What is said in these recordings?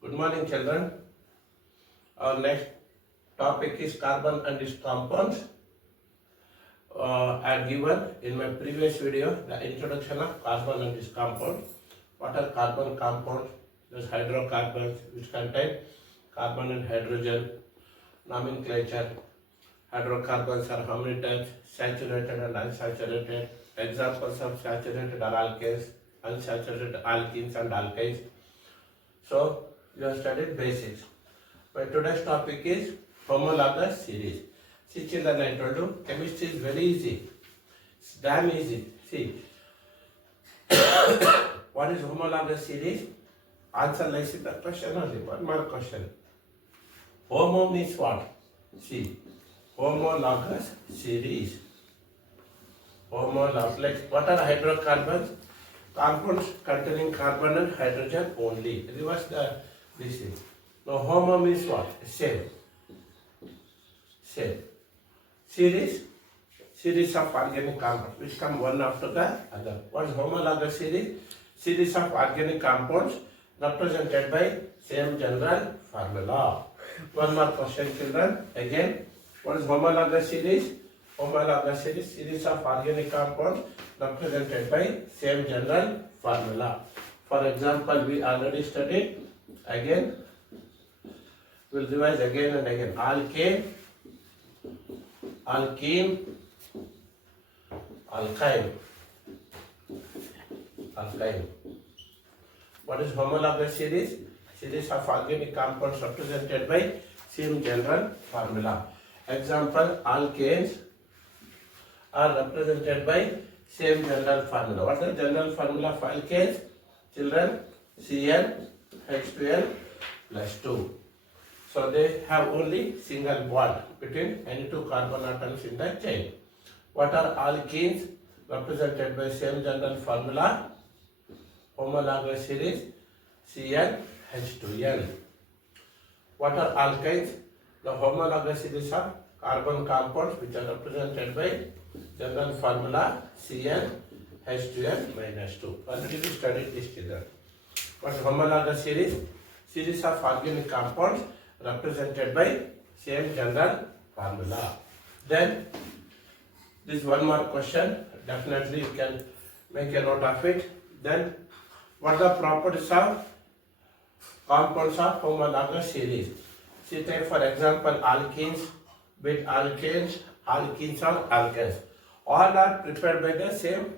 Good morning, children. Our next topic is carbon and its compounds. I had given in my previous video the introduction of carbon and its compounds. What are carbon compounds? There's hydrocarbons which contain carbon and hydrogen. Nomenclature. Hydrocarbons are how many types? Saturated and unsaturated. Examples of saturated are alkanes, unsaturated alkenes and alkynes. So you have studied basics. But today's topic is homologous series. See children, I told you chemistry is very easy. It's damn easy. See, what is homologous series? Answer lies in the question only. One more question. Homo means what? See, homologous series. Homologous. Like what are hydrocarbons? Compounds containing carbon and hydrogen only. Reverse this thing. Now homo means what? Same. Series of organic compounds which come one after the other. What is homologous series? Series of organic compounds represented by same general formula. One more question, children. Again, what is homologous series? Homologous series of organic compounds represented by same general formula. For example, we already studied. Again, we'll revise again and again. Alkane, alkene, alkyne. What is homologous series? Series of organic compounds represented by same general formula. Example, alkanes are represented by same general formula. What is the general formula of alkanes? Children, CnH2n plus 2. So they have only single bond between any two carbon atoms in the chain. What are alkenes? Represented by same general formula, homologous series, CnH2n. What are alkynes? The homologous series of carbon compounds which are represented by general formula CnH2n minus 2. Already we studied this, children. What is homologous series? Series of organic compounds represented by same general formula. Then this one more question. Definitely you can make a note of it. Then what are the properties of compounds of homologous series? See, take for example alkenes, with alkanes, alkenes or alkanes. All are prepared by the same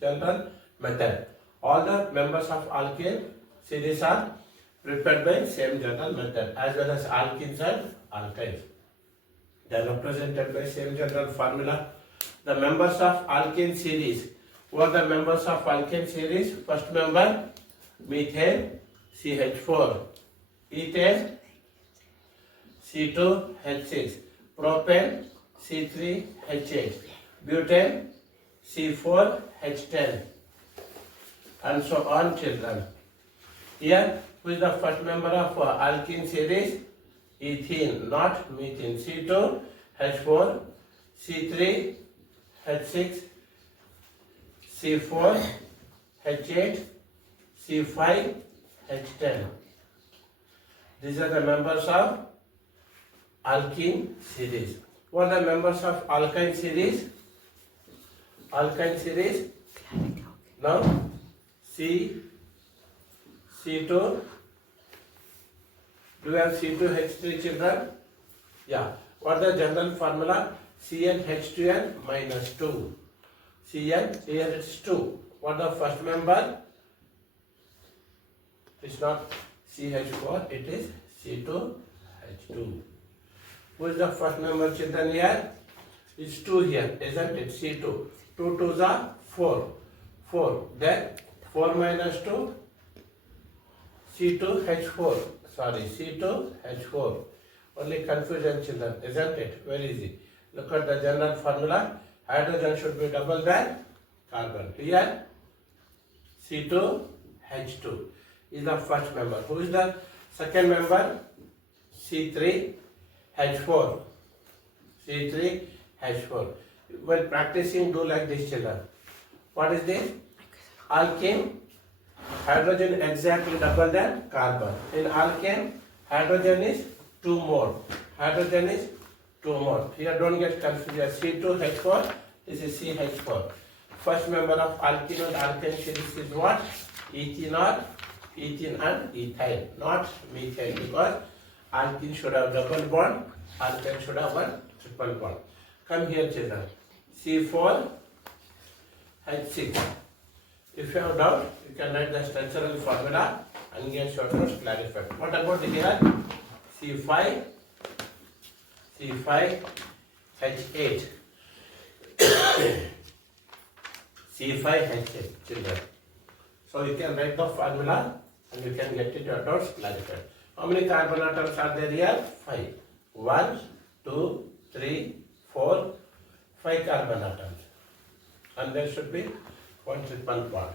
general method. All the members of alkane series are prepared by same general method, as well as alkenes and alkynes. They are represented by same general formula. The members of alkane series. Who are the members of alkane series? First member, methane, CH4. Ethane, C2H6. Propane, C3H8. Butane, C4H10. And so on, children. Here, who is the first member of alkene series? Ethene, not methane. C2H4, C3H6, C4H8, C5H10. These are the members of alkene series. What are the members of alkyne series? Alkyne series. Now, C2. Do you have C2H3, children? Yeah. What is the general formula? CnH2n minus 2. Cn, here it's 2. What is the first member? It's not CH4, it is C2H2. Who is the first member, children, here? It's 2 here, isn't it? C2. 2 2s are 4. 4. Then 4 minus 2, C2H4. Sorry, C2H4. Only confusion, children, isn't it? Very easy. Look at the general formula. Hydrogen should be double than carbon. Here, C2H2 is the first member. Who is the second member? C3H4. C3H4. While practicing, do like this, children. What is this? Alkene Hydrogen exactly double than carbon. In alkane, hydrogen is 2 more. Hydrogen is 2 more. Here don't get confused. C2H4, this is CH4. First member of alkene and alkane series is what? Ethanol, ethene and ethyl, not methane, because alkene should have double bond, alkane should have one triple bond. Come here children. C4H6. If you have doubt, you can write the structural formula and get your notes clarified. What about here? C5, C5H8. C5H8, children. So you can write the formula and you can get it your doubts clarified. How many carbon atoms are there here? 5. 1, 2, 3, 4, 5 carbon atoms. And there should be one triple bond.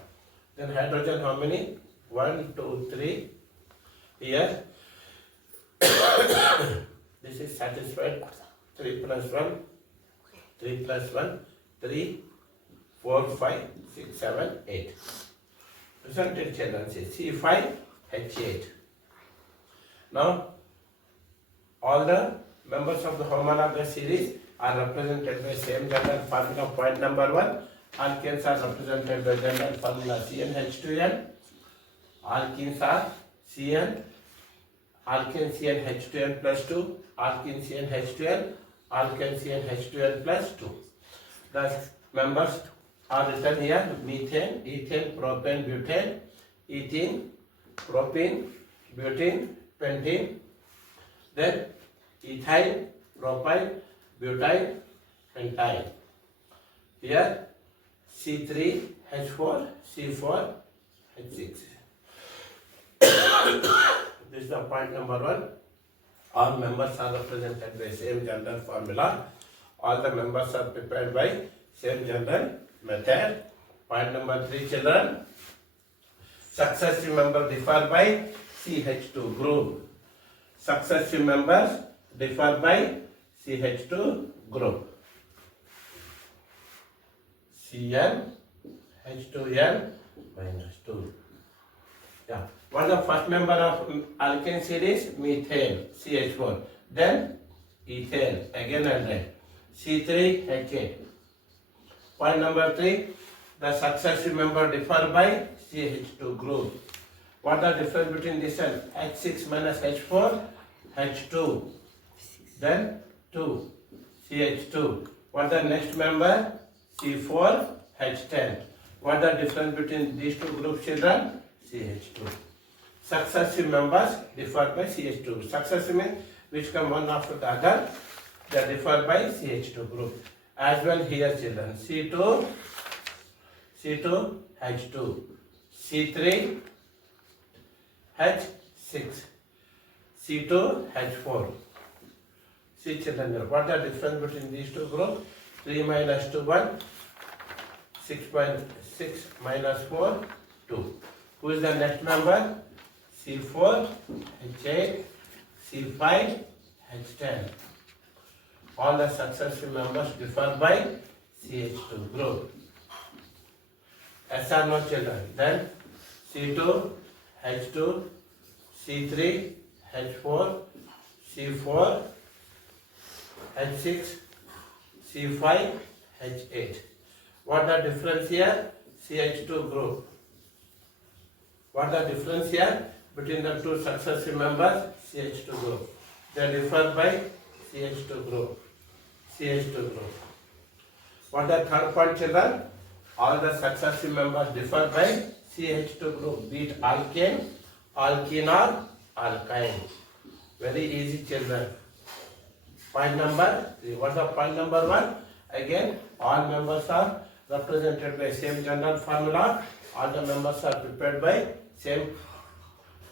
Then hydrogen how many? 1, 2, 3. Here. This is satisfied. 3 plus 1. 3 plus 1. 3, 4, 5, 6, 7, 8. Isn't it children? C5H8. Now, all the members of the homologous series are represented by same general formula. Point number 1. Alkanes are represented by general formula CnH2n. Alkenes are Cn. Alkane CnH2n plus 2. Alkene CnH2n. Alkane CnH2n plus 2. The members are written here: methane, ethane, propane, butane, ethene, propene, butene, pentene. Then ethyl, propyl, butyl, pentyl. Here C3H4, C4H6. This is the point number 1. All members are represented by same general formula. All the members are prepared by same general method. Point number 3, children. Successive members differ by CH2 group. Successive members differ by CH2 group. Cn, H2n minus 2. Yeah. What is the first member of alkane series? Methane, CH4. Then ethane, again and then. C3H8. Point number 3. The successive member differ by CH2 group. What is the difference between this and H6 minus H4? H2. Then 2. CH2. What is the next member? C4H10. What is the difference between these two groups, children? CH2. Successive members differ by CH2. Successive means which come one after the other. They differ by CH2 group. As well here, children. C2, H2. C3, H6. C2, H4. See, children, what is the difference between these two groups? 3 minus 2, 1. 6 minus 4, 2. Who is the next member? C4, H8, C5, H10. All the successive members differ by CH2 group. Yes or no, children? Then C2, H2, C3, H4, C4, H6, C5, H8. What the difference here? CH2 group. What the difference here between the two successive members? CH2 group. They differ by CH2 group. CH2 group. What the third point, children? All the successive members differ by CH2 group. Be it alkane, alkene or alkyne. Very easy, children. Point number 3. What's the point number 1? Again, all members are represented by same general formula. All the members are prepared by same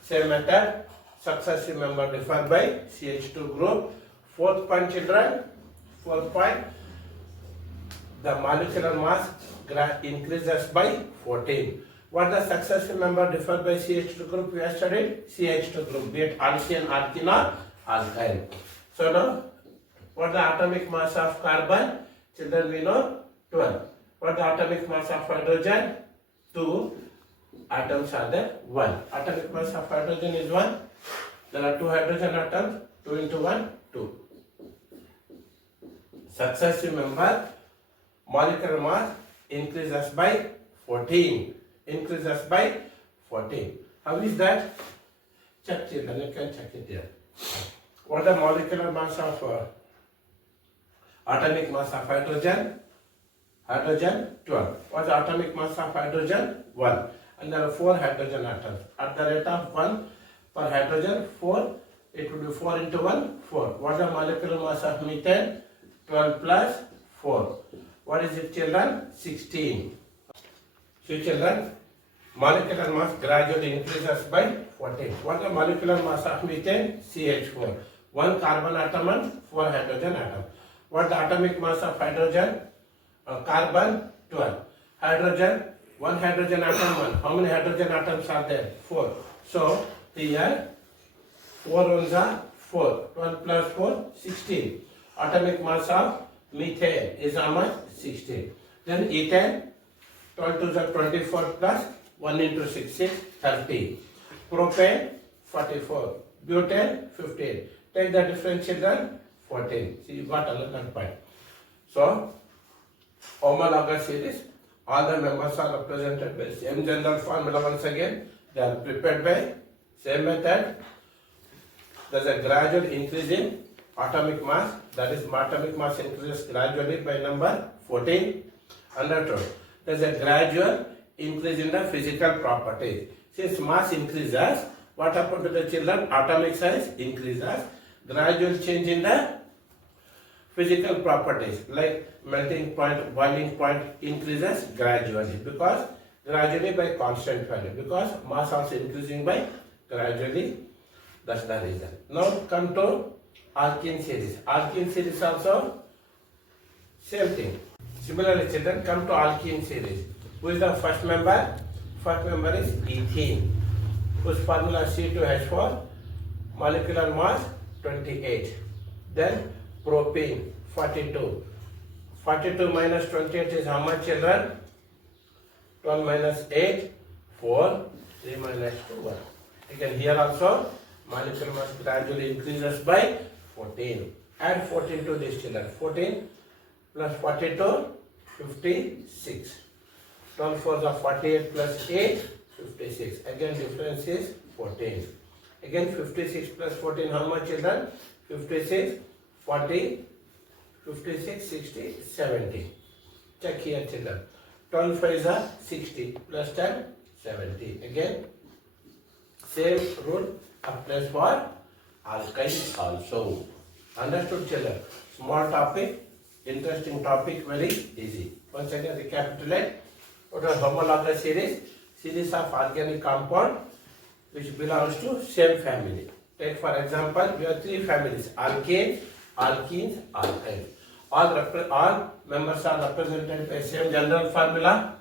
method. Successive member differ by CH2 group. Fourth point, children. Fourth point. The molecular mass increases by 14. What the successive member differ by CH2 group? We have studied CH2 group. Be it alkane, alkene or alkyne. So now, what the atomic mass of carbon? Children, we know 12. What the atomic mass of hydrogen? 2. atoms are there? 1. Atomic mass of hydrogen is 1. There are 2 hydrogen atoms. 2 into 1, 2. Successive member, molecular mass increases by 14. Increases by 14. How is that? Check it, and you can check it here. What is the molecular mass of atomic mass of hydrogen? Hydrogen 12. What is the atomic mass of hydrogen? 1. And there are 4 hydrogen atoms. At the rate of 1 per hydrogen, 4, it will be 4 into 1, 4. What is the molecular mass of methane? 12 plus 4. What is it, children? 16. So children, molecular mass gradually increases by 14. What is the molecular mass of methane? CH4. 1 carbon atom and 4 hydrogen atom. What is the atomic mass of hydrogen? Carbon 12. Hydrogen, 1 hydrogen atom 1. How many hydrogen atoms are there? 4. So here 4 ones are 4. 12 plus 4, 16. Atomic mass of methane is how much? 16. Then ethane, 12 to the 24 plus 1 into 6 is 30. Propane, 44. Butane, 15. Take the difference, children, 14. See, you got another point. So, homologous series, all the members are represented by same general formula once again. They are prepared by same method. There is a gradual increase in atomic mass. That is, atomic mass increases gradually by number 14. Understood? There is a gradual increase in the physical properties. Since mass increases, what happens to the children? Atomic size increases. Gradual change in the physical properties like melting point, boiling point increases gradually because gradually by constant value because mass also increasing by gradually. That's the reason. Now come to alkene series. Alkene series also same thing. Similarly, children, come to alkene series. Who is the first member? First member is ethene, whose formula is C2H4, molecular mass 28. Then propane 42. 42 minus 28 is how much, children? 12 minus 8, 4, 3 minus 2, 1. Again here also molecular mass gradually increases by 14. Add 14 to this, children. 14 plus 42, 56. 12 4 is 48 plus 8, 56. Again difference is 14. Again 56 plus 14, how much, children? 56, 40, 56, 60, 70. Check here, children. 12 5 is 60 plus 10, 70. Again same rule applies for alkynes also. Understood, children? Small topic, interesting topic, very easy. Once again recapitulate. What is homologous series? Series of organic compound which belongs to same family. Take for example, we have 3 families: alkanes, alkenes, alkynes. All members are represented by same general formula.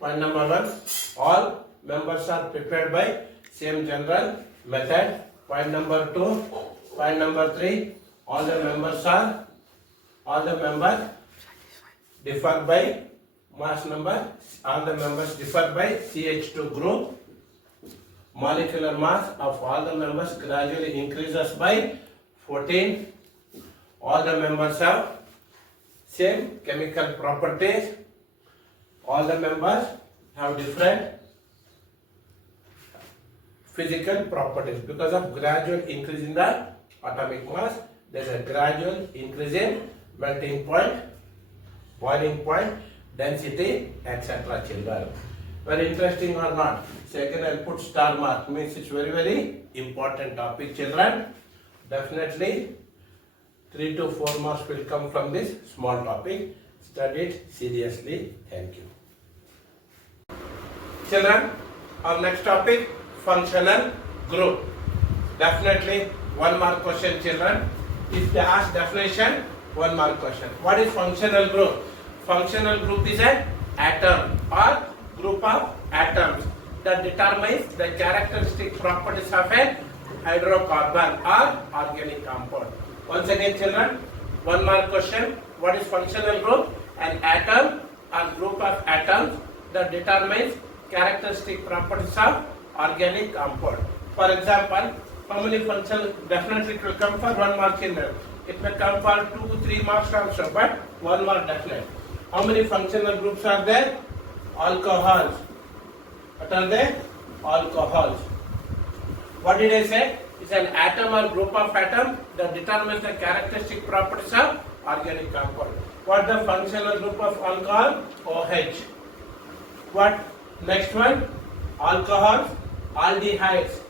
Point number 1. All members are prepared by same general method. Point number 2. Point number 3. All the members differ by mass number. All the members differ by CH2 group. Molecular mass of all the members gradually increases by 14. All the members have same chemical properties. All the members have different physical properties. Because of gradual increase in the atomic mass, there is a gradual increase in melting point, boiling point, density, etc. children. Very interesting or not? Second, I'll put star mark. Means it's very, very important topic, children. Definitely 3 to 4 marks will come from this small topic. Study it seriously. Thank you. Children, our next topic, functional group. Definitely 1 mark question, children. If they ask definition, 1 mark question. What is functional group? Functional group is an atom or group of atoms that determines the characteristic properties of a hydrocarbon or organic compound. Once again, children, 1 mark question. What is functional group? An atom or group of atoms that determines characteristic properties of organic compound. For example, how many functional? Definitely it will come for 1 mark in there. It may come for 2, 3 marks also, but 1 mark definite. How many functional groups are there? Alcohols. What are they? Alcohols. What did I say? It's an atom or group of atoms that determines the characteristic properties of organic compound. What the functional group of alcohol? OH. What next one? Alcohols, aldehydes.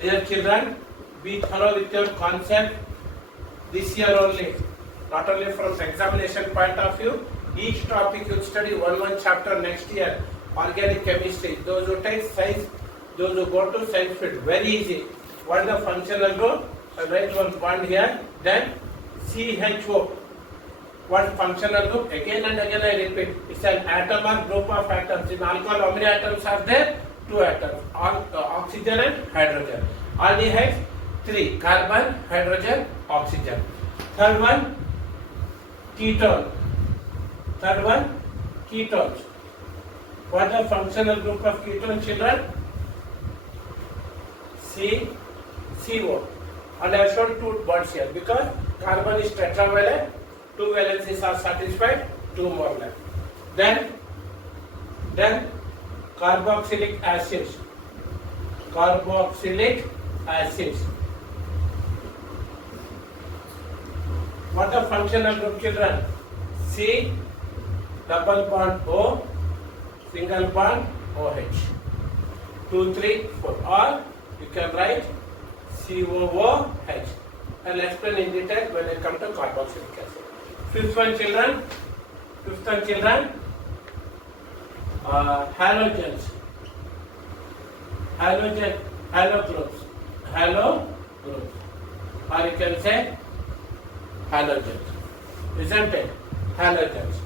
Dear children, be thorough with your concept this year only. Not only from examination point of view, each topic you study one chapter next year. Organic chemistry. Those who take science, those who go to science field, very easy. What is the functional group? I write one bond here. Then CHO. What functional group? Again and again I repeat. It's an atom or group of atoms. In alcohol, how many atoms are there? 2 atoms. Oxygen and hydrogen. Aldehydes, 3. Carbon, hydrogen, oxygen. Third one, ketone. Third one, ketones. What is the functional group of ketone, children? CO. And I have shown 2 bonds here because carbon is tetravalent, 2 valencies are satisfied, 2 more left. Then carboxylic acids. Carboxylic acids. What the functional group, children? C, double bond O, single bond OH. 2, 3, 4. Or you can write COOH. I'll explain in detail when I come to carboxylic acid. Fifth one, children. Halogens. Halo groups. Or you can say halogens. Isn't it? Halogens.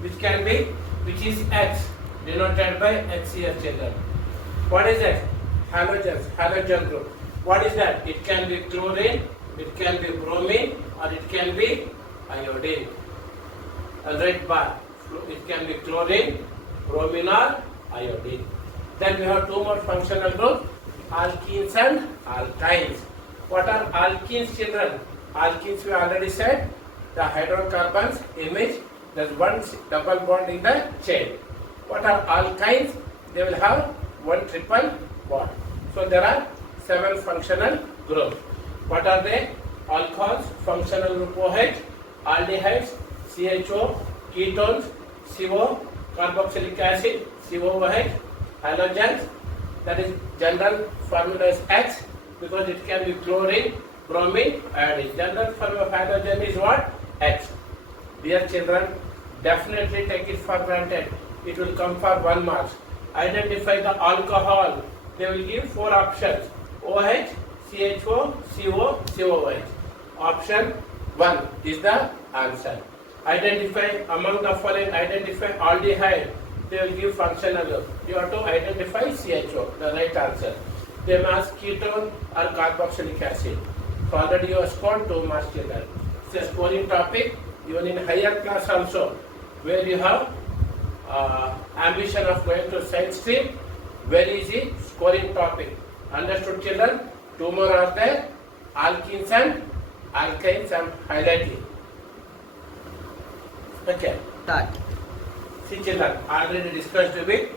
Which is X, denoted by X here, children. What is X? Halogens, halogen group. What is that? It can be chlorine, it can be bromine, or it can be iodine. I'll write bar. It can be chlorine, bromine, or iodine. Then we have 2 more functional groups, alkenes and alkynes. What are alkenes, children? Alkenes we already said, the hydrocarbons image, there's 1 double bond in the chain. What are alkynes? They will have 1 triple bond. So there are 7 functional groups. What are they? Alcohols, functional group OH, aldehydes, CHO, ketones, CO, carboxylic acid, COOH, halogens, that is general formula is X because it can be chlorine, bromine, iodine. General formula of halogen is what? X. Dear children, definitely take it for granted. It will come for 1 mark. Identify the alcohol. They will give 4 options. OH, CHO, CO, COOH. Option 1 is the answer. Identify among the following, identify aldehyde. They will give functional group. You have to identify CHO, the right answer. They may ask ketone or carboxylic acid. So already you have scored 2 marks, children. It's a scoring topic, even in higher class also, where you have ambition of going to science stream. Very easy scoring topic. Understood, children? 2 more are there. Alkenes and alkynes I'm highlighting. Okay. Start. See, children, already discussed with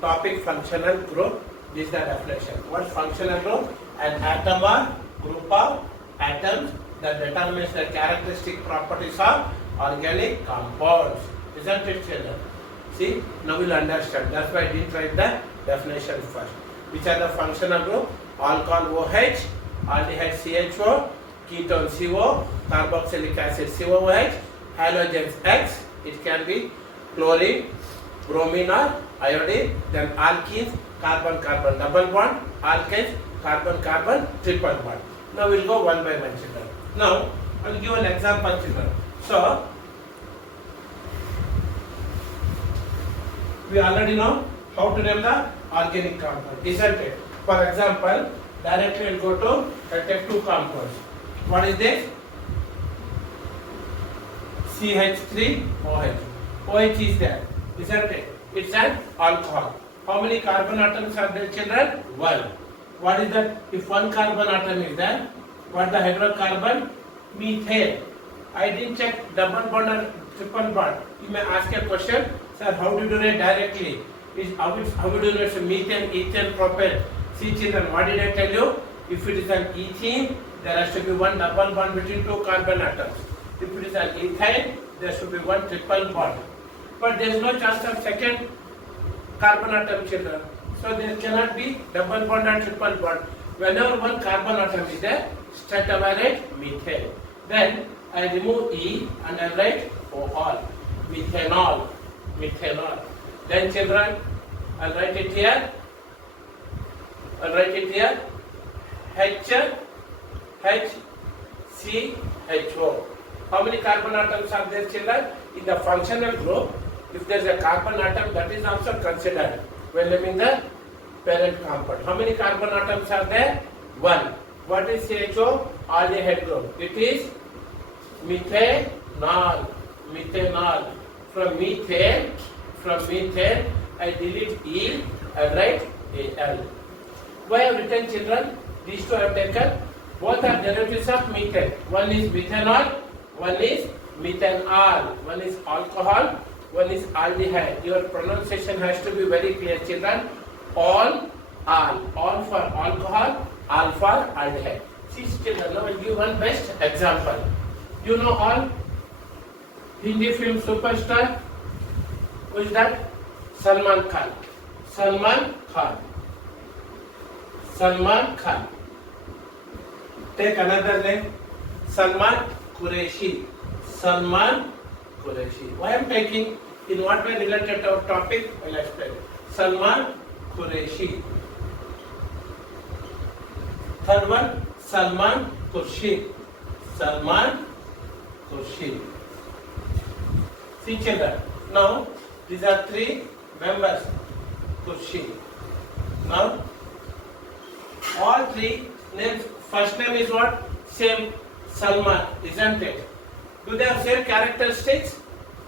topic functional group. This is the definition. What functional group? An atom or group of atoms that determines the characteristic properties of organic compounds. Isn't it, children? See, now we'll understand. That's why I didn't write the definition first. Which are the functional group? Alcohol OH, aldehyde CHO, ketone CO, carboxylic acid COOH, halogens X. It can be chlorine, bromine, or iodine. Then alkenes, carbon-carbon double bond, alkynes, carbon-carbon triple bond. Now we'll go one by one, children. Now I will give an example, children. So we already know how to name the organic compound, isn't it? For example, directly we'll go to take 2 compounds. What is this? CH3OH. OH is there, isn't it? It's an alcohol. How many carbon atoms are there, children? 1. What is that? If one carbon atom is there, what the hydrocarbon? Methane. I didn't check double bond or triple bond. You may ask a question, sir, how do you do it directly? How do you know it's methane, ethane, propane? See children, what did I tell you? If it is an ethene, there has to be one double bond between two carbon atoms. If it is an ethane, there should be one triple bond. But there is no chance of second carbon atom, children. So there cannot be double bond or triple bond. Whenever one carbon atom is there, straight away I write methane. Then I remove E and I write OL. Methanol. Methanol. Then children, I'll write it here. HCHO. How many carbon atoms are there, children? In the functional group, if there is a carbon atom, that is also considered when naming the parent compound. How many carbon atoms are there? 1. What is CHO? Aldehyde group. It is methanol. Methanol. From methane, I delete E and write Al. Why I have written, children? These two I have taken. Both are derivatives of methane. One is methanol, one is methanol. One is alcohol, one is aldehyde. Your pronunciation has to be very clear, children. All for alcohol, all for aldehyde. See, children, now I will give one best example. You know all Hindi film superstar? Who is that? Salman Khan. Salman Khan. Take another name. Salman Qureshi. Why I am taking? In what way related to our topic? I will explain. Salman Qureshi. Third one, Salman Khurshid. See children, now these are 3 members. Khurshid. Now all 3 names, first name is what? Same, Salman, isn't it? Do they have same characteristics?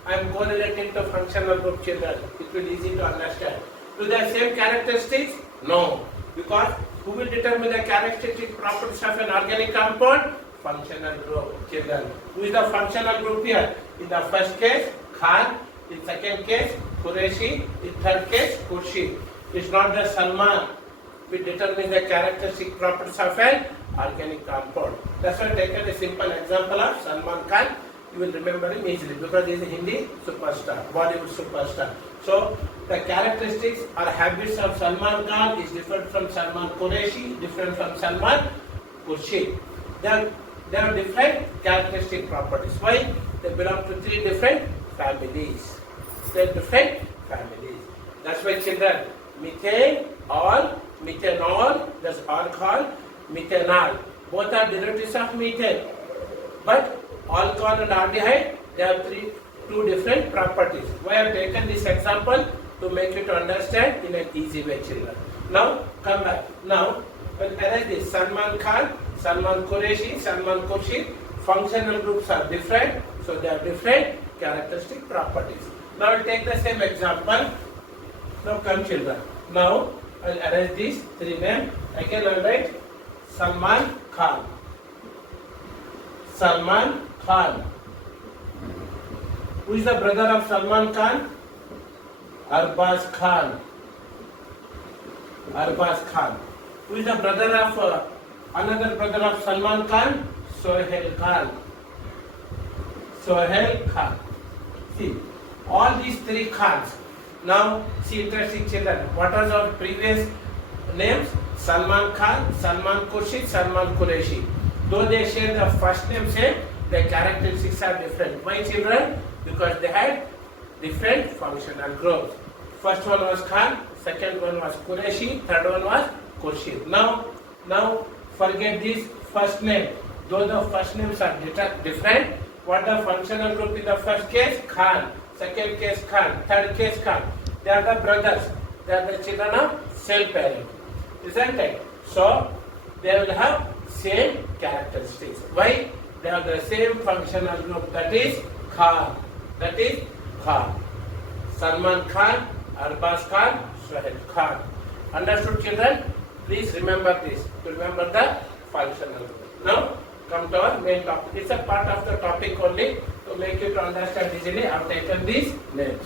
I am correlating to functional group, children. It will be easy to understand. Do they have same characteristics? No. Because who will determine the characteristic properties of an organic compound? Functional group, children. Who is the functional group here? In the first case, Khan. In second case, Qureshi. In third case, Khurshid. It's not the Salman which determines the characteristic properties of an organic compound. That's why I taken a simple example of Salman Khan. You will remember him easily because he is a Hindi superstar, Bollywood superstar. So the characteristics or habits of Salman Khan is different from Salman Qureshi, different from Salman Khurshid. They have different characteristic properties. Why? They belong to 3 different families. They are different families. That's why, children, methane, methanol, that's alcohol, methanol. Both are derivatives of methane. But alcohol and aldehyde, they have 2 different properties. Why I have taken this example? To make you to understand in an easy way, children. Now, come back. Now, when arrange this, Salman Khan, Salman Qureshi, Salman Khurshid, functional groups are different, so they have different characteristic properties. Now, I will take the same example. Now, come, children. Now, I will arrange these 3 names. Again, I will write Salman Khan. Who is the brother of Salman Khan? Arbaz Khan. Who is the brother of another brother of Salman Khan? Sohail Khan. See, all these 3 Khans. Now, see, interesting, children. What was our previous names? Salman Khan, Salman Khurshid, Salman Qureshi. Though they share the first name same, their characteristics are different. Why, children? Because they had different functional groups. First one was Khan, second one was Qureshi, third one was Khurshid. Now forget this first name. Though the first names are different, what the functional group in the first case? Khan. Second case Khan. Third case Khan. They are the brothers. They are the children of same parent. Isn't it? So they will have same characteristics. Why? They have the same functional group. That is Khan. Salman Khan, Arbaz Khan, Sohail Khan. Understood, children? Please remember this. Remember the functional group. Now, come to our main topic. It's a part of the topic only to make you to understand easily. I have taken these names.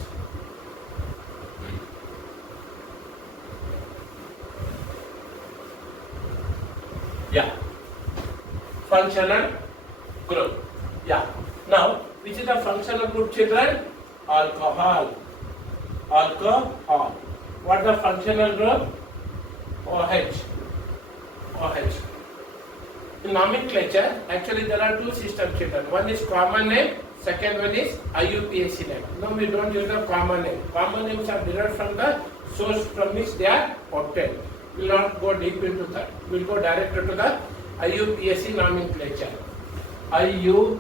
Yeah. Functional group. Yeah. Now, which is the functional group, children? Alcohol. Alcohol. What the functional group? OH. OH. In nomenclature, actually there are two systems, children. One is common name, second one is IUPAC name. No, we don't use the common name. Common names are derived from the source from which they are obtained. We will not go deep into that. We will go directly to the IUPAC nomenclature. IUPAC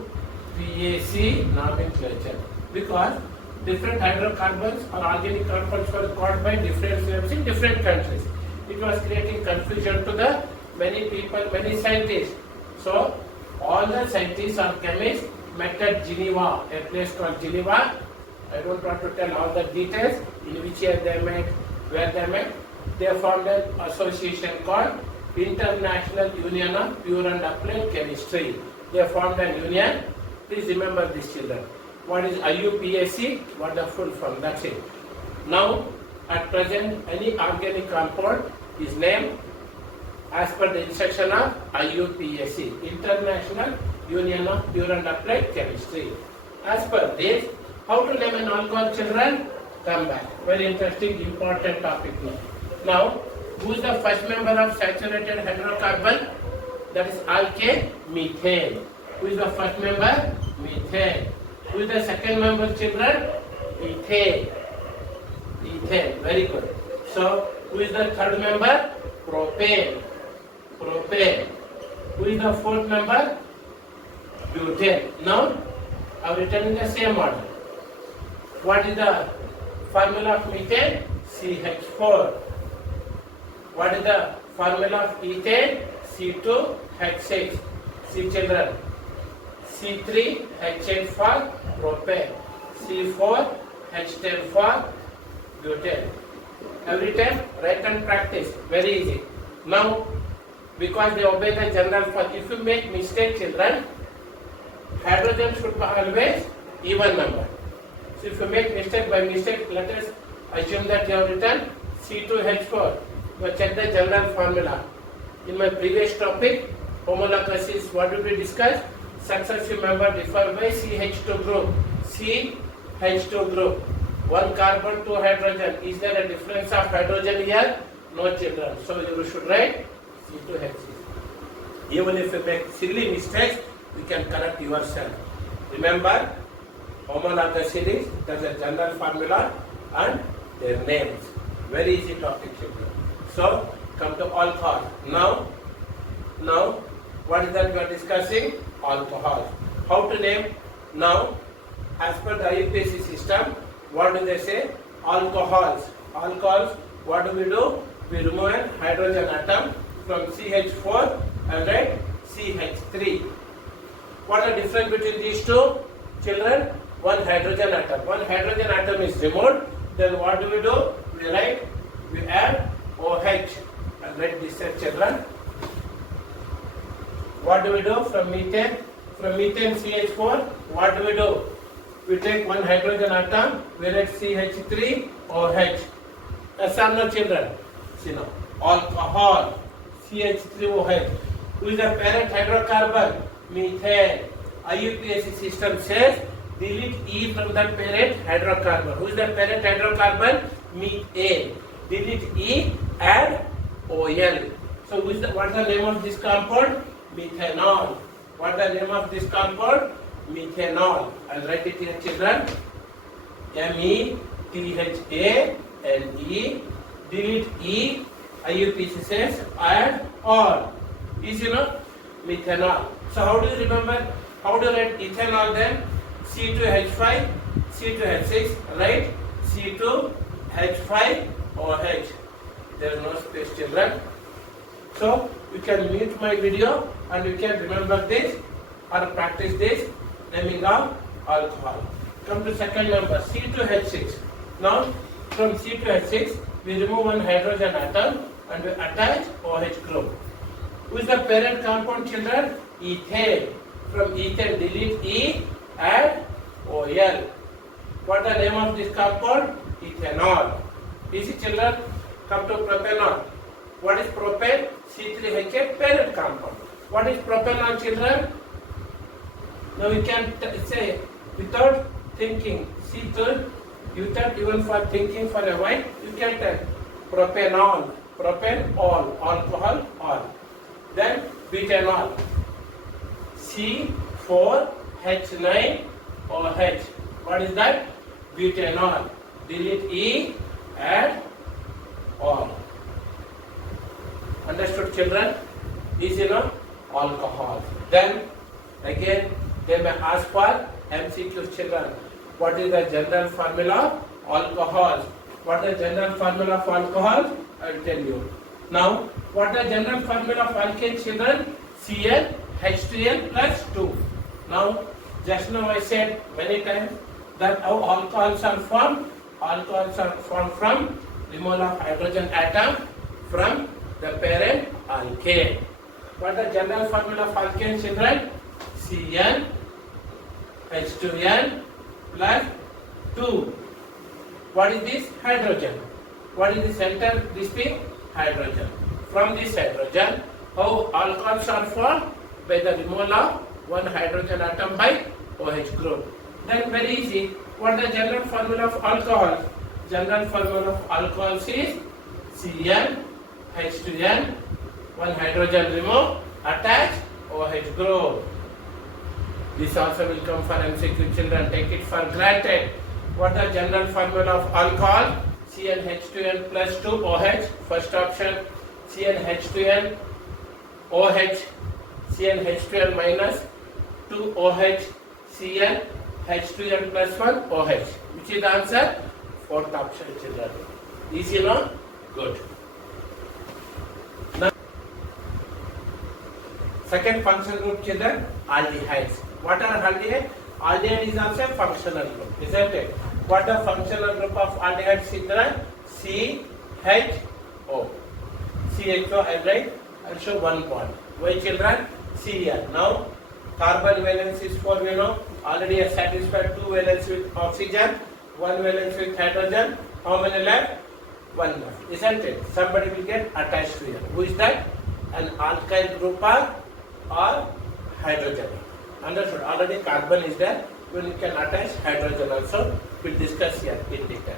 nomenclature. Because different hydrocarbons or organic compounds were called by different names in different countries. It was creating confusion to the many people, many scientists. So, all the scientists or chemists met at Geneva, a place called Geneva. I don't want to tell all the details, in which year they met, where they met. They formed an association called International Union of Pure and Applied Chemistry. They formed an union. Please remember this, children. What is IUPAC? What the full form? That's it. Now, at present, any organic compound is named as per the instruction of IUPAC, International Union of Pure and Applied Chemistry. As per this, how to name an alcohol, children? Come back. Very interesting, important topic now. Now, who is the first member of saturated hydrocarbon? That is alkane, methane. Who is the first member? Methane. Who is the second member, children? Ethane. Ethane. Very good. So, who is the third member? Propane. Propane. Who is the fourth member? Butane. Now, I have written in the same order. What is the formula of methane? CH4. What is the formula of ethane? C2H6. See, children. C3H8 for propane. C4H10 for butane. Every time, write and practice. Very easy. Now, because they obey the general formula, if you make mistake, children, hydrogen should be always even number. So if you make mistake by mistake, let us assume that you have written C2H4. Now check the general formula. In my previous topic, homologous is what did we discuss? Successive member differ by CH2 group. CH2 group. One carbon, two hydrogen. Is there a difference of hydrogen here? No, children. So you should write C2H6. Even if you make silly mistakes, you can correct yourself. Remember, homologous series, there's a general formula and their names. Very easy topic, children. So, come to alcohol. Now, what is that we are discussing? Alcohol. How to name? Now, as per the IUPAC system, what do they say? Alcohols. Alcohols, what do? We remove an hydrogen atom from CH4 and write CH3. What is the difference between these two? Children, one hydrogen atom. One hydrogen atom is removed. Then what do? We add OH and write this as, children. What do? From methane? From methane CH4, what do? We take one hydrogen atom, we write CH3 OH. Yes or no, children? See now. Alcohol, CH3 OH. Who is the parent hydrocarbon? Methane. IUPAC system says delete E from the parent hydrocarbon. Who is the parent hydrocarbon? Methane. Delete E, add OL. So what is the name of this compound? Methanol. What is the name of this compound? Methanol. I'll write it here, children. METHANE. Delete E. IUPAC says add all. Easy, no? Methanol. So how do you remember? How do you write ethanol then? C2H5, C2H6, right? C2H5OH. There is no space, children. So you can mute my video and you can remember this or practice this naming of alcohol. Come to second number, C2H6. Now From C to H6, we remove one hydrogen atom and we attach OH group. Who is the parent compound, children? Ethane. From ethane, delete E, add OL. What is the name of this compound? Ethanol. Easy, children. Come to propanol. What is propane? C3H8 parent compound. What is propanol, children? Now we can say without thinking. See, without even for thinking for a while, you can tell propanol. Propane, all. Alcohol, all. Then butanol. C4H9OH. What is that? Butanol. Delete E, add all. Understood, children? Easy, no? Alcohol. Then again they may ask for MCQ, children. What is the general formula of alcohol? What is the general formula of alcohol? I will tell you. Now, what is the general formula of alkane, children? Cl H2n plus 2. Now, just now I said many times that how alcohols are formed. Alcohols are formed from removal of hydrogen atom from the parent alkane. What is the general formula of alkane, children? Cn H2n plus 2. What is this? Hydrogen. What is the center? This thing? Hydrogen. From this hydrogen, how alcohols are formed? By the removal of one hydrogen atom by OH group. Then very easy. What is the general formula of alcohol? General formula of alcohols is Cn H2n, one hydrogen remove, attach OH group. This also will come for MCQ, children. Take it for granted. What is the general formula of alcohol? CnH2n plus 2 OH. First option. CnH2n OH. CnH2n minus 2 OH. CnH2n plus 1 OH. Which is the answer? Fourth option, children. Easy, no? Good. Now, second functional group, children, aldehydes. What are aldehydes? Aldehyde is also a functional group, isn't it? What the functional group of aldehydes, children? CHO. CHO, I write. I'll show one bond. Why, children? Cl. Now, carbon valence is 4, we know. Already I satisfied 2 valence with oxygen, 1 valence with hydrogen. How many left? 1 left, isn't it? Somebody will get attached to it. Who is that? An alkyl group or hydrogen. Understood? Already carbon is there. When you can attach hydrogen also, we'll discuss here in detail.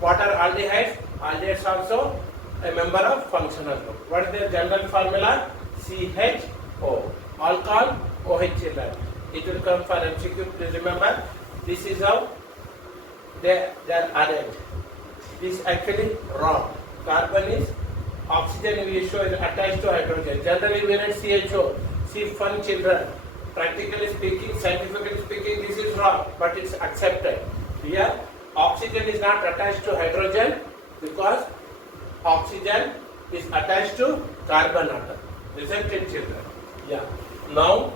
What are aldehydes? Aldehydes also a member of functional group. What is their general formula? CHO. Alcohol, OH, children. It will come for MCQ. Please remember, this is how they are arranged. This is actually wrong. Carbon is oxygen we show is attached to hydrogen. Generally we write CHO. See, fun, children. Practically speaking, scientifically speaking, this is wrong, but it's accepted. Here, oxygen is not attached to hydrogen because oxygen is attached to carbon atom. Isn't it, children? Yeah. Now,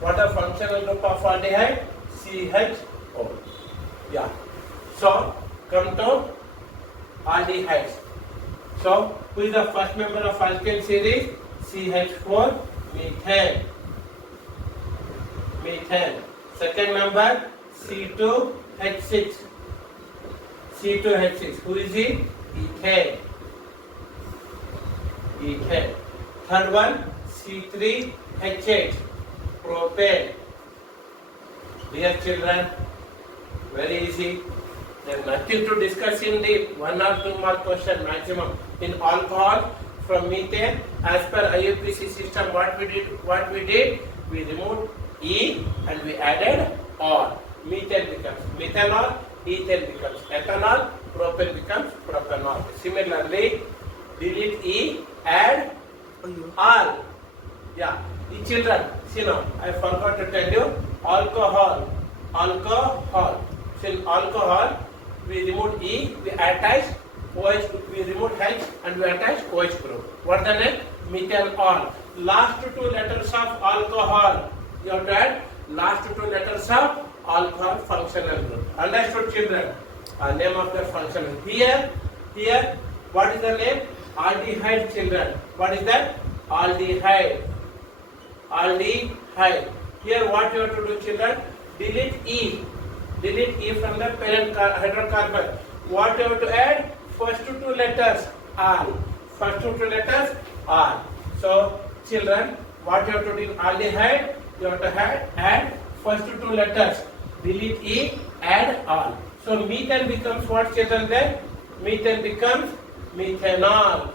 what a functional group of aldehyde? CHO. Yeah. So, come to aldehydes. So, who is the first member of alkane series? CH4, methane. Methane. Second member, C2H6. C2H6. Who is it? Ethane. Ethane. Third one, C3H8. Propane. Dear children, very easy. There is nothing to discuss in the 1 or 2 mark question maximum. In alcohol, from methane, as per IUPAC system, what we did, we removed E and we added R. Methane becomes methanol, ethane becomes ethanol, propane becomes propanol. Similarly, delete E, add R. Yeah, children, see now, I forgot to tell you, alcohol. So in alcohol, we removed E, we attached OH, we removed H and we attached OH group. What the name? Methanol. Last 2 letters of alcohol. You have to add last 2 letters of alcohol functional group. Understood, children? Name of the functional. Here, what is the name? Aldehyde, children. What is that? Aldehyde. Aldehyde. Here, what you have to do, children? Delete E. Delete E from the parent hydrocarbon. What you have to add? First two letters, R. First two letters, R. So, children, what you have to do in aldehyde? You have to add first two letters. Delete E, add R. So, methane becomes what, children, then? Methane becomes methanol.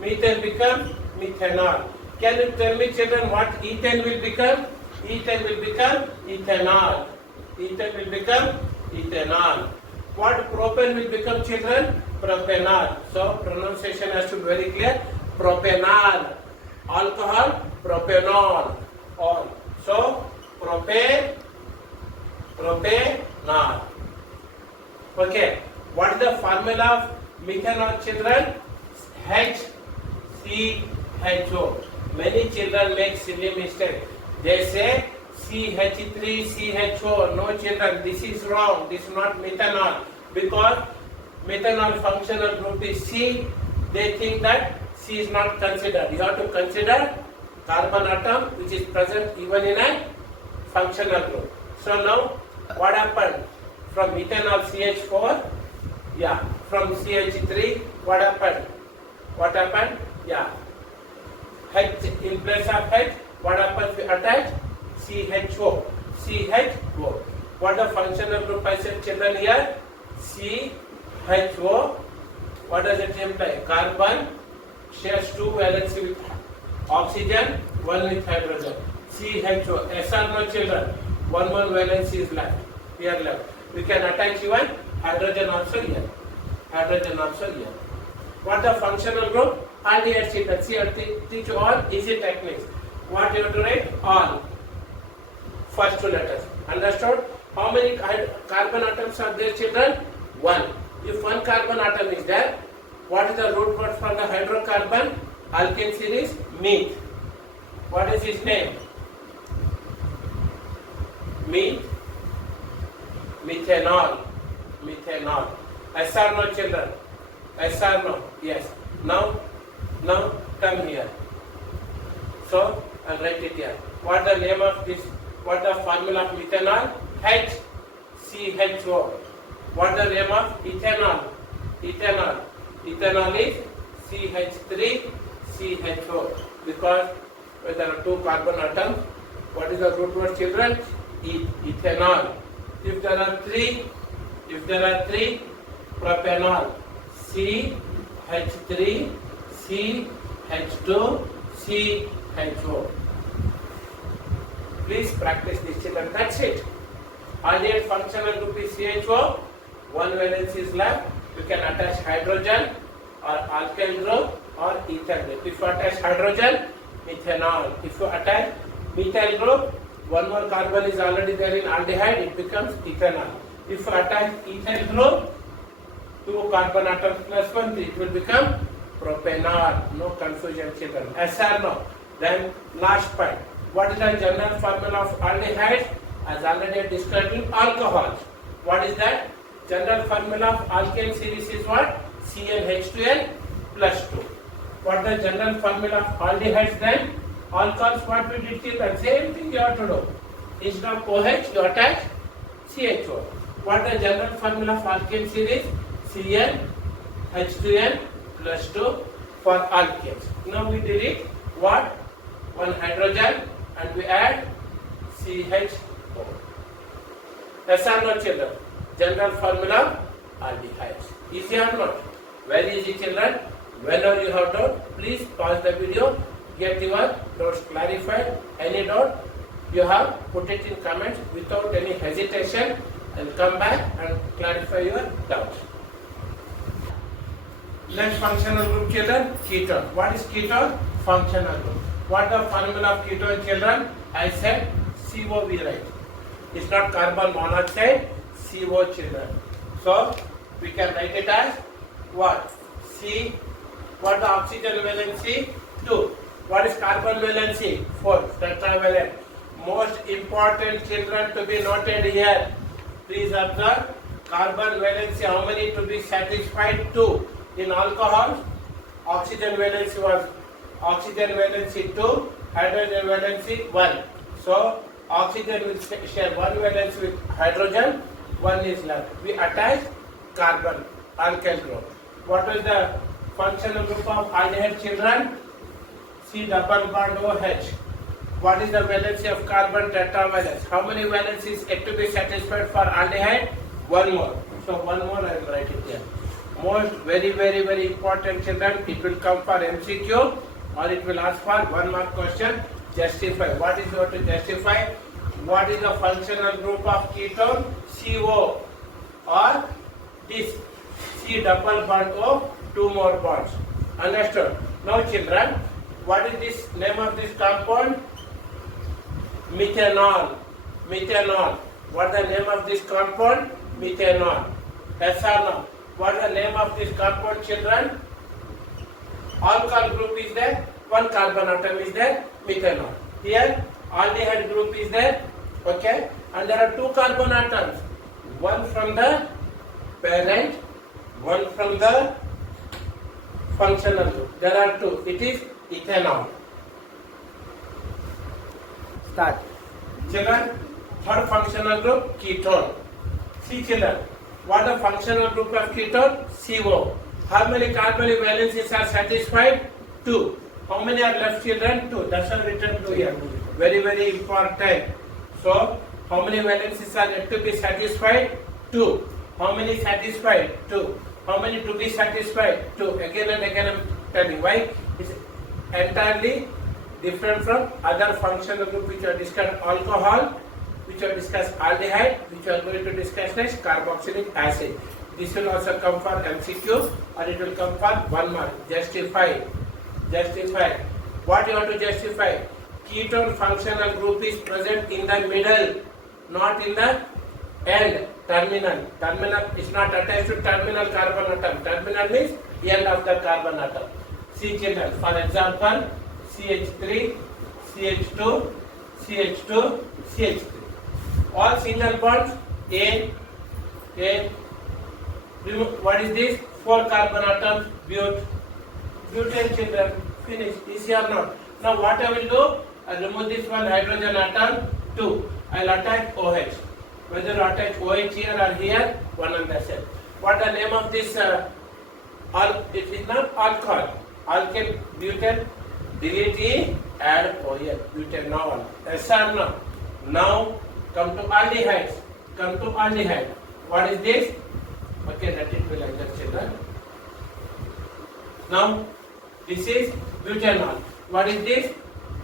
Methane becomes methanol. Can you tell me, children, what ethane will become? Ethane will become ethanol. Ethane will become ethanol. What propane will become, children? Propanol. So pronunciation has to be very clear. Propanol. Alcohol, propanol. All. So propanol. Okay. What is the formula of methanol, children? HCHO. Many children make silly mistake. They say CH3CHO. No, children, this is wrong. This is not methanol. Because methanol functional group is C. They think that C is not considered. You have to consider carbon atom which is present even in a functional group. So now what happened? From methanol CH4, from CH3, what happened? H in place of H, what happens? We attach CHO. What the functional group I said, children, here? CHO. What does it imply? Carbon shares 2 valency with oxygen, 1 with hydrogen. CHO. Yes or no, children? 1 valency is left. Here left. We can attach even hydrogen also here. What the functional group? Aldehyde, children. See, I'll teach you all easy techniques. What you have to write? All. First two letters. Understood? How many carbon atoms are there, children? 1. If 1 carbon atom is there, what is the root word for the hydrocarbon? Alkane series? Meth. What is his name? Methanol. Yes or no, children? Yes or no? Yes. Now come here. So I'll write it here. What the name of this? What the formula of methanol? HCHO. What the name of ethanol? Ethanol is CH3CHO. Because when there are 2 carbon atoms, what is the root word, children? Ethanol. If there are 3, propanol. CH3, CH2, CHO. Please practice this, children. That's it. Aldehyde functional group is CHO. 1 valence is left. You can attach hydrogen or alkyl group or ethyl group. If you attach hydrogen, methanol. If you attach methyl group, 1 more carbon is already there in aldehyde, it becomes ethanol. If you attach ethyl group, 2 carbon atoms plus 1, it will become propanol. No confusion, children. Yes or no? Then last point. What is the general formula of aldehyde? As already described in alcohol. What is that? General formula of alkane series is what? CnH2n plus 2. What the general formula of aldehydes then? Alcohols, what we did, children? Same thing you have to do. Instead of OH, you attach CHO. What the general formula of alkane series? CnH2n plus 2 for alkanes. Now we delete what? 1 hydrogen and we add CHO. Yes or no, children? General formula aldehydes. Easy or not? Very easy, children. Whenever you have doubt, please pause the video, get your doubts clarified. Any doubt you have, put it in comments without any hesitation and come back and clarify your doubt. Next functional group, children, ketone. What is ketone? Functional group. What the formula of ketone, children? I said CO we write. It's not carbon monoxide, CO, children. So we can write it as what? C. What the oxygen valency? 2. What is carbon valency? 4. Tetravalent. most important children to be noted here. Please observe carbon valency, how many to be satisfied? 2. In alcohol, oxygen valency 2, hydrogen valency 1. So oxygen will share one valence with hydrogen, one is left. We attach carbon, alkyl group. What is the functional group of aldehyde, children? C double bond OH. What is the valency of carbon? Tetravalence. How many valencies yet to be satisfied for aldehyde? One more. So one more I will write it here. Most very important, children. It will come for MCQ or it will ask for 1 mark question. Justify. What is your to justify? What is the functional group of ketone? CO or this C double bond O, 2 more bonds. Understood? Now children, what is this name of this compound? Methanol. Methanol. What is the name of this compound? Methanol. Yes or no? What is the name of this compound, children? Alkyl group is there, one carbon atom is there, methanol. Here aldehyde group is there, okay, and there are 2 carbon atoms, one from the parent, one from the functional group. There are 2. It is ethanol. Start. Children, third functional group, ketone. See children, what is the functional group of ketone? CO. How many carbonyl valencies are satisfied? 2. How many are left, children? 2. That's why written 2 here. Very important. So, how many valencies are yet to be satisfied? 2. How many satisfied? 2. How many to be satisfied? 2. Again and again I am telling. Why? It's entirely different from other functional group which are discussed alcohol, which are discussed aldehyde, which are going to discuss next carboxylic acid. This will also come for MCQ or it will come for 1 mark. Justify. Justify. What you want to justify? Ketone functional group is present in the middle, not in the end. Terminal. Terminal is not attached to terminal carbon atom. Terminal means end of the carbon atom. See children, for example, CH3, CH2, CH2, CH3. All single bonds, A. What is this? 4 carbon atoms, butane, children. Finish. Easy or not? Now what I will do? I will remove this one hydrogen atom, 2. I will attach OH. Whether you attach OH here or here, one and the same. What the name of this? It is not alcohol. Alkyl, butane, delete E, add OH, butanol. Yes or no? Now come to aldehydes. Come to aldehyde. What is this? Okay, let it be like that, children. Now this is butanol. What is this?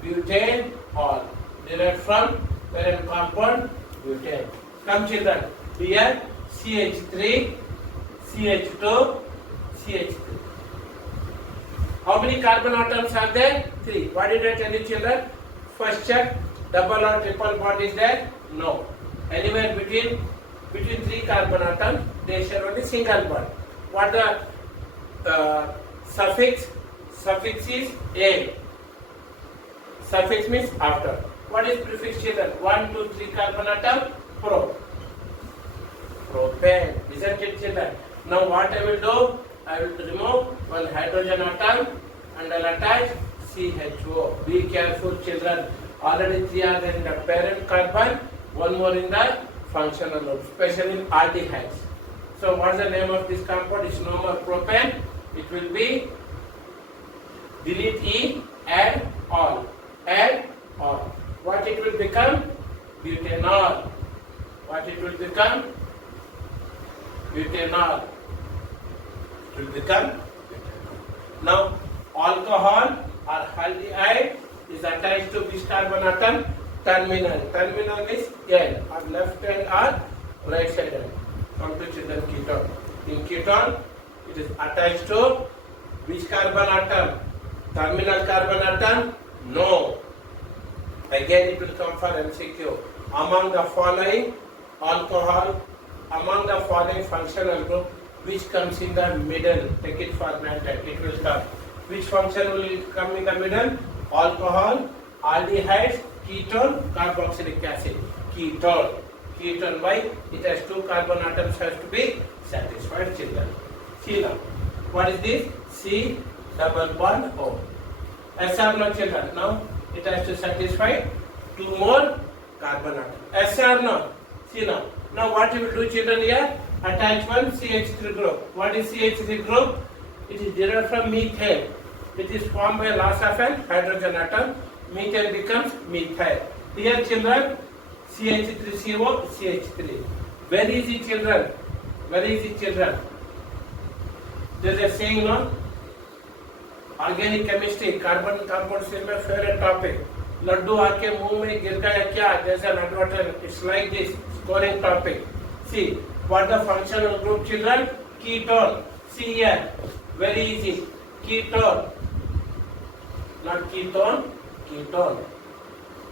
Butanol. Derived from parent compound butane. Come children. Here CH3, CH2, CH3. How many carbon atoms are there? 3. What did I tell you, children? First check, double or triple bond is there? No. Anywhere between 3 carbon atoms, they share only single bond. What the suffix? Suffix is A. Suffix means after. What is prefix, children? 1, 2, 3 carbon atom, propane. Isn't it, children? Now what I will do? I will remove one hydrogen atom and I will attach CHO. Be careful, children. Already 3 are there in the parent carbon, 1 more in the functional group, especially in aldehydes. So what is the name of this compound? It's no more propane. It will be delete E, add all. Add all. What it will become? Butanol. What it will become? Butanol. It will become butanol. Now alcohol or aldehyde is attached to which carbon atom? Terminal. Terminal is end, or left hand or right side end. Come to children, ketone. In ketone, it is attached to which carbon atom? Terminal carbon atom? No. Again it will come for MCQ. Among the following alcohol, among the following functional group, which comes in the middle? Take it for granted. It will come. Which function will come in the middle? Alcohol aldehydes, ketone, carboxylic acid. Ketone. Ketone, why? It has 2 carbon atoms has to be satisfied, children. See now. What is this? C double bond O. S or no, children? Now it has to satisfy 2 more carbon atoms. S or no? See now. Now what you will do, children, here? Attach one CH3 group. What is CH3 group? It is derived from methane. It is formed by loss of an hydrogen atom. Methane becomes methyl. Here, children, CH3CO, CH3. Very easy, children. Very easy, children. There is a saying, no? Organic chemistry, carbon compounds is my favorite topic. Laddu aake muh mein gir gaya kya? There's an advertisement. It's like this, scoring topic. See, what the functional group, children? Ketone. See here. Very easy. Ketone. Not ketone. Ketone.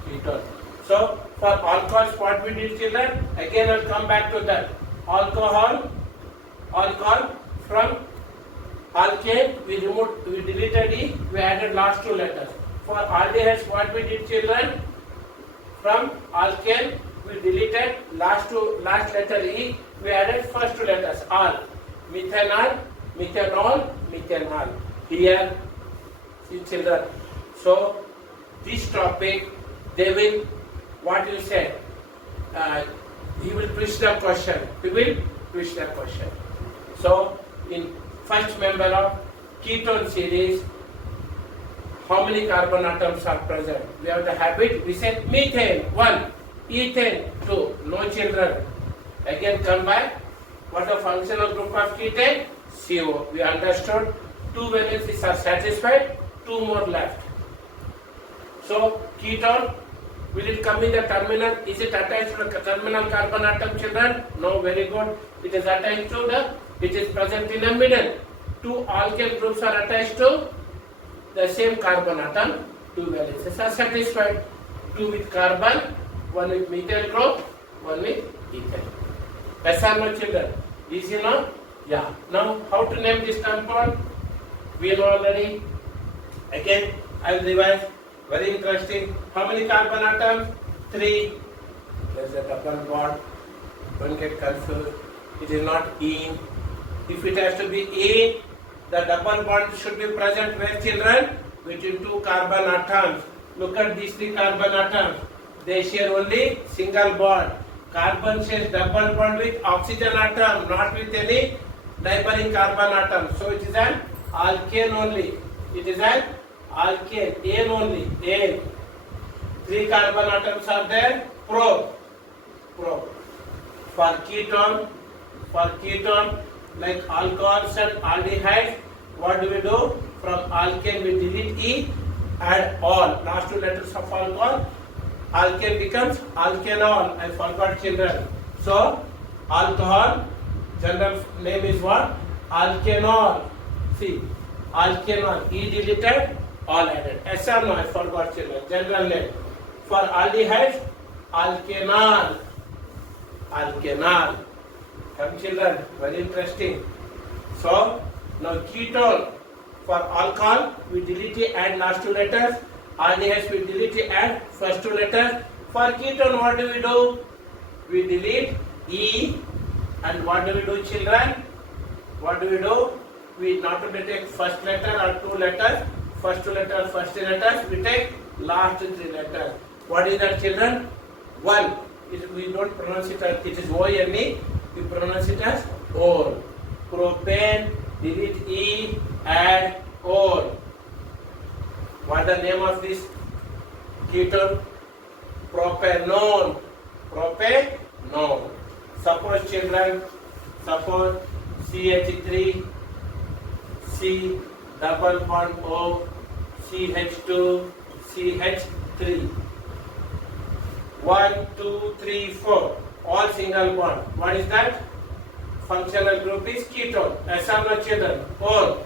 Ketone. So, for alcohols, what we did, children? Again, I'll come back to that. Alcohol from alkane, we deleted E, we added last 2 letters. For aldehydes, what we did, children? From alkane, we deleted last letter E, we added first 2 letters, all. Methanol, methanol, methanol. Here, see, children. So, this topic, they will, what you say, he will twist the question. He will twist the question. So, in first member of ketone series, how many carbon atoms are present? We have the habit, we say methane, 1, ethane, 2. No, children. Again, come back. What the functional group of ketone? CO. We understood 2 valencies are satisfied, 2 more left. So, ketone, will it come in the terminal? Is it attached to the terminal carbon atom, children? No, very good. It is attached to it is present in the middle. 2 alkyl groups are attached to the same carbon atom. 2 valencies are satisfied. 2 with carbon, 1 with methyl group, 1 with ethyl. Yes or no, children? Easy now? Yeah. Now, how to name this compound? We know already. Again, I will revise. Very interesting. How many carbon atoms? 3. There's a double bond. Don't get confused. It is not in. If it has to be in, the double bond should be present where, children? Between 2 carbon atoms. Look at these 3 carbon atoms. They share only single bond. Carbon shares double bond with oxygen atom, not with any neighboring carbon atom. So it is an alkane only. It is an alkane, N only, N. 3 carbon atoms are there, pro. For ketone, like alcohols and aldehydes, what do we do? From alkane we delete E, add all. Last 2 letters of alcohol. Alkane becomes alkanol. I forgot, children. So, alcohol, general name is what? Alkanol. See, alkanol. E deleted, all added. S or no, I forgot, children. General name. For aldehydes, alkanol. Come, children. Very interesting. So, now ketone. For alcohol, we delete it, add last 2 letters. Aldehydes, we delete it, add first 2 letters. For ketone, what do we do? We delete E. And what do we do, children? What do we do? We not only take first letter or 2 letters. First 2 letters, first 3 letters. We take last 3 letters. What is that, children? 1. We don't pronounce it as, it is O-N-E. We pronounce it as ol. Propane, delete E, add ol. What is the name of this ketone? Propanone. Suppose, children, CH3, C double bond O, CH2, CH3. 1, 2, 3, 4. All single bond. What is that? Functional group is ketone. S or no, children? All.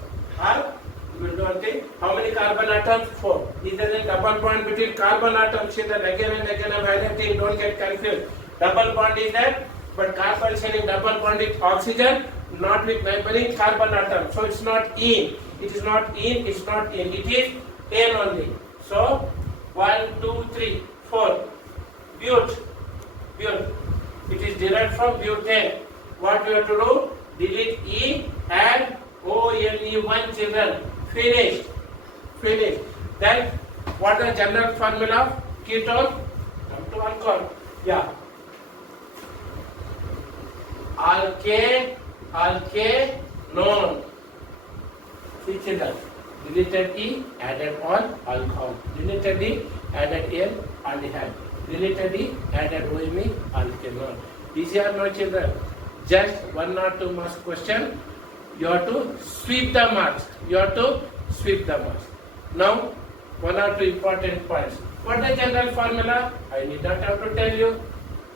We will do one thing. How many carbon atoms? 4. Is there a double bond between carbon atoms? Children, again and again I am highlighting. Don't get confused. Double bond is there, but carbon sharing double bond with oxygen, not with neighboring carbon atom. So it's not in. It is not in. It's not in. It is N only. So 1, 2, 3, 4. But. It is derived from butane. What we have to do? Delete E and ONE1 children. Finished. Then what is the general formula of ketone? Come to alcohol. Yeah. Alkanone. See children. Deleted E, added on alcohol. Deleted E, added N, aldehyde. Deleted E, added OMe, alkanone. Easy or no children? Just 1 or 2 marks question. You have to sweep the marks. Now, 1 or 2 important points. What is the general formula? I need not have to tell you.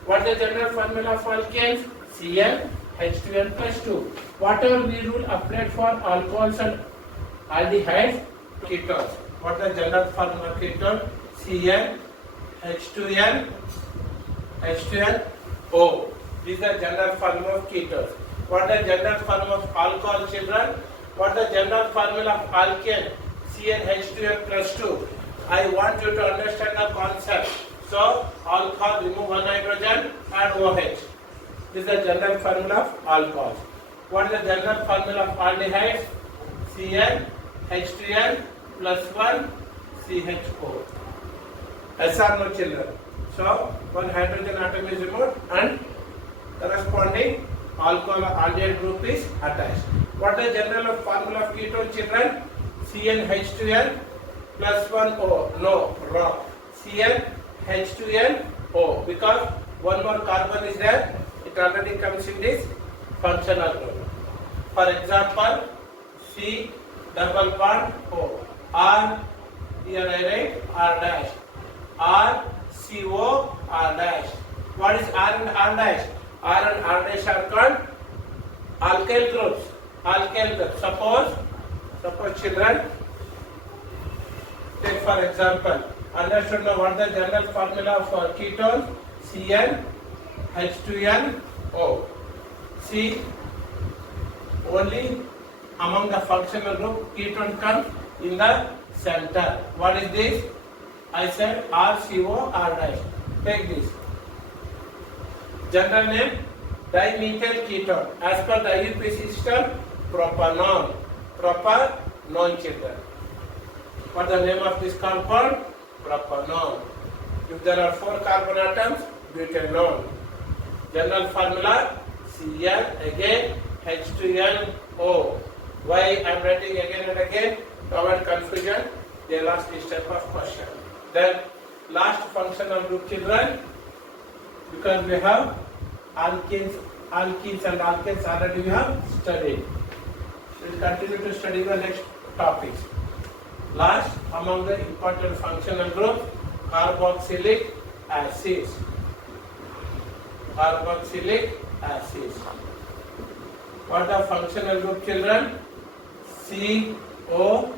What is the general formula for alkanes? Cl H2n plus 2. Whatever we rule applied for alcohols and aldehydes, ketones. What is the general formula of ketone? Cl H2n O. This is the general formula of ketones. What is the general formula of alcohol, children? What is the general formula of alkane? CnH2n plus 2. I want you to understand the concept. So, alcohol, remove one hydrogen, add OH. This is the general formula of alcohol. What is the general formula of aldehydes? CnH2n plus 1 CHO. Yes or no, children? So, one hydrogen atom is removed and corresponding alcohol aldehyde group is attached. What is the general formula of ketone, children? CnH2n plus 1 O. No, wrong. CnH2nO. Because one more carbon is there, it already comes in this functional group. For example, C double bond O. R, here I write R dash. R, CO, R dash. What is R and R dash? R and R dash are called alkyl groups. Suppose children, take for example, understood now what the general formula for ketone? CnH2nO. See, only among the functional group ketone comes in the center. What is this? I said RCO R dash. Take this. General name dimethyl ketone. As per the IUP system, propanone. Propanone, children. What is the name of this compound? Propanone. If there are 4 carbon atoms, butanone. General formula Cl again H2nO. Why I am writing again and again? To avoid confusion, they ask this type of question. Then last functional group, children, because we have alkenes and alkanes already we have studied. We will continue to study the next topics. Last among the important functional group, carboxylic acids. What are functional group, children? COOH.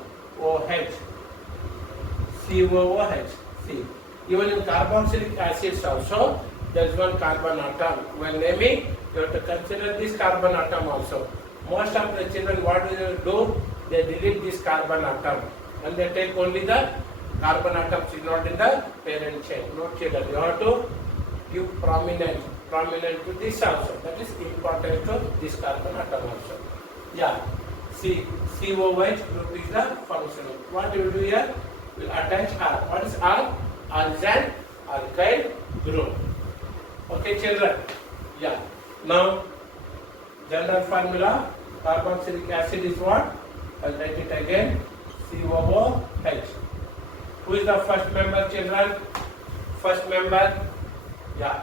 See, even in carboxylic acids also, there is one carbon atom. When naming, you have to consider this carbon atom also. Most of the children, what do? They delete this carbon atom and they take only the carbon atoms not in the parent chain. No, children, you have to give prominent to this also. That is important to this carbon atom also. Yeah. COOH group is the functional. What you will do here? We will attach R. What is R? R is an alkyl group. Okay, children? Yeah. Now, general formula, carboxylic acid is what? I'll write it again. COOH. Who is the first member, children? First member? Yeah.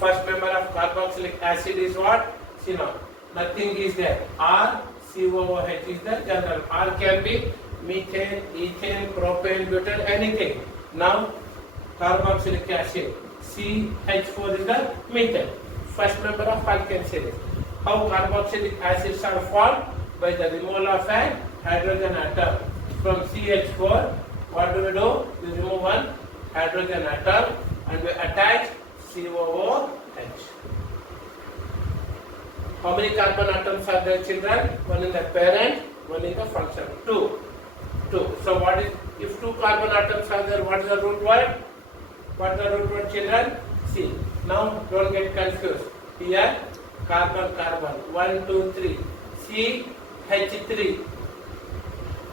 First member of carboxylic acid is what? See now, nothing is there. R, COOH is the general. R can be methane, ethane, propane, butane, anything. Now, carboxylic acid. CH4 is the methane. First member of alkane series. How carboxylic acids are formed? By the removal of an hydrogen atom. From CH4, what do? We remove one hydrogen atom and we attach COOH. How many carbon atoms are there, children? One in the parent, one in the function. Two. So what is, if two carbon atoms are there. What is the root word? What is the root word, children? C. Now don't get confused. Here carbon carbon 1 2 3 CH3.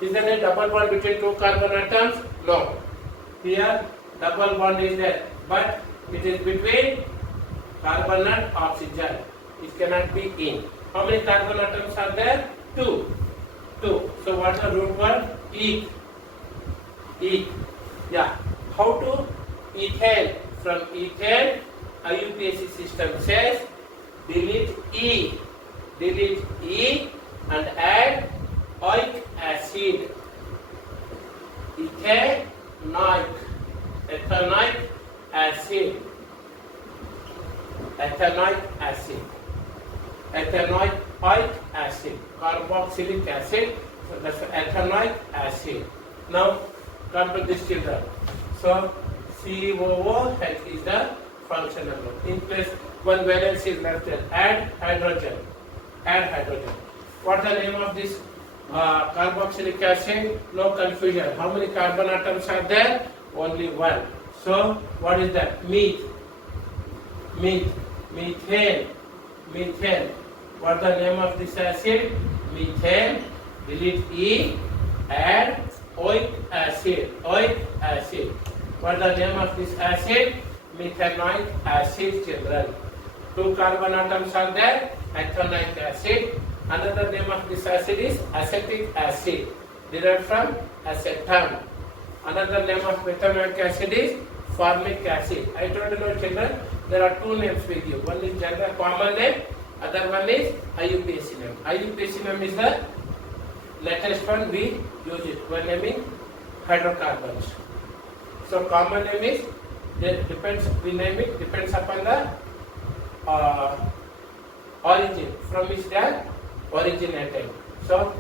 Is there a double bond between two carbon atoms? No. Here double bond is there, but it is between carbon and oxygen. It cannot be in. How many carbon atoms are there? 2. 2. So what is the root word? Eth. Eth. Yeah. How to ethane? From ethane, IUPAC system says delete E. Delete E and add oic acid. Ethanoic. Ethanoic acid. Ethanoic acid. Ethanoic acid. Carboxylic acid. So that's ethanoic acid. Now come to this, children. So COOH is the functional group. In place one valence is left there. Add hydrogen. Add hydrogen. What is the name of this carboxylic acid? No confusion. How many carbon atoms are there? Only one. So what is that? Methane. Methane. What is the name of this acid? Methane. Delete E. Add oic acid. Oic acid. What is the name of this acid? Methanoic acid, children. Two carbon atoms are there. Ethanoic acid. Another name of this acid is acetic acid, derived from acetam. Another name of methanoic acid is formic acid. I told you, children, there are two names with you. One is general common name, other one is IUPAC name. IUPAC name is the latest one, we use it when naming hydrocarbons. So common name is, we name it, depends upon the origin, from which they are originated. So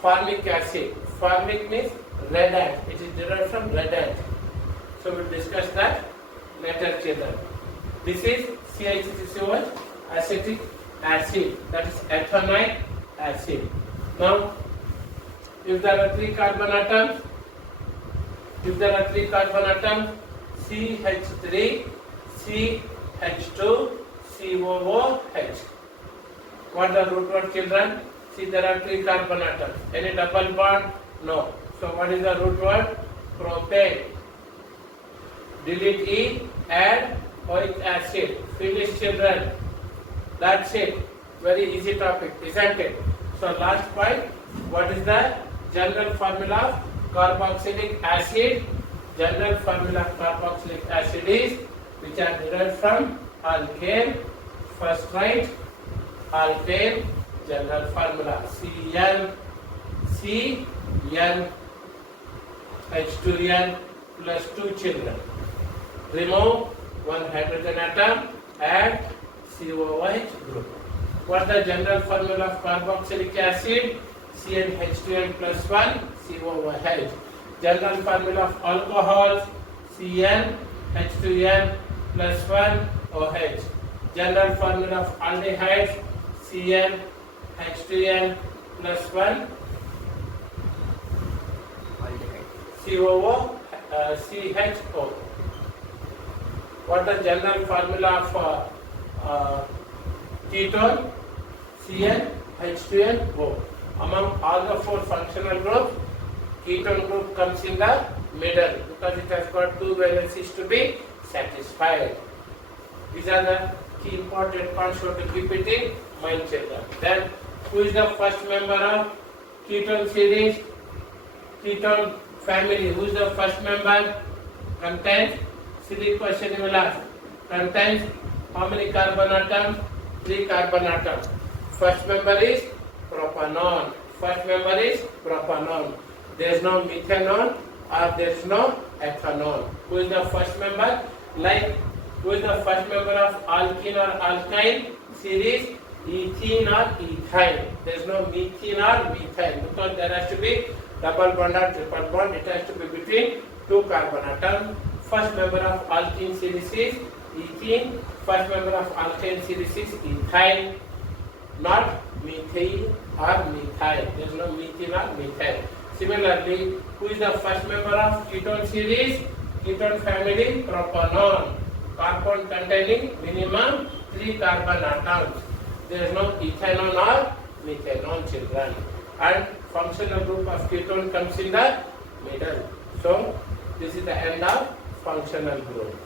formic acid. Formic means red ant. It is derived from red ant. So we'll discuss that later, children. This is CH3COH, acetic acid, that is ethanoic acid. Now, if there are three carbon atoms, CH3, CH2, COOH. What the root word, children? See, there are three carbon atoms. Any double bond? No. So what is the root word? Propane. Delete E, add oic acid. Finish, children. That's it. Very easy topic, isn't it? So last point, what is the general formula of carboxylic acid? General formula of carboxylic acid is, which are derived from alkane. First write alkane, general formula CN H2N plus 2, children. Remove one hydrogen atom, add COOH group. What is the general formula of carboxylic acid? CnH2n plus 1 COOH. General formula of alcohols, CnH2n plus 1 OH. General formula of aldehydes, CnH2n plus 1 CHO. What is the general formula of ketone? CnH2nO. Among all the four functional groups, ketone group comes in the middle because it has got two valencies to be satisfied. These are the key important points to keep it in mind, children. Then, who is the first member of ketone series? Ketone family. Who is the first member? Contains, silly question you will ask. Contains how many carbon atoms? 3 carbon atoms. First member is propanone. First member is propanone. There is no methanol or there is no ethanol. Who is the first member? Like, who is the first member of alkene or alkyne series? Ethene or ethyne. There is no methane or methane because there has to be double bond or triple bond. It has to be between 2 carbon atoms. First member of alkene series is ethene. First member of alkyne series is ethyne. Not methane or methyl. There is no methane or methyl. Similarly, who is the first member of ketone series? Ketone family, propanol. Compound containing minimum 3 carbon atoms. There is no ethanol or methanol, children. And functional group of ketone comes in the middle. So, this is the end of functional group.